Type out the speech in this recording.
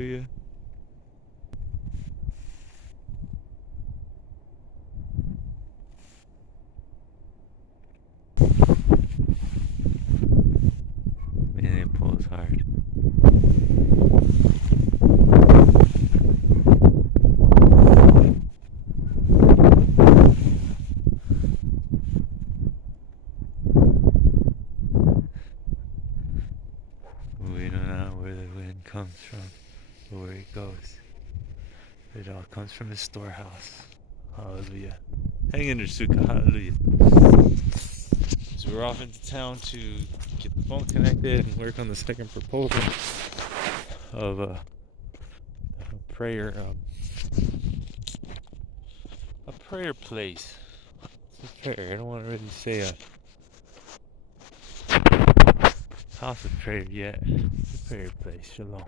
Hallelujah. Man, it pulls hard. We don't know where the wind comes from or where it goes. It all comes from his storehouse. Hallelujah. Hang in there, Sukkah. Hallelujah. So we're off into town to get the phone connected and work on the second proposal of a prayer, a prayer place. It's a prayer. I don't want to really say a house of prayer yet. It's a prayer place. Shalom.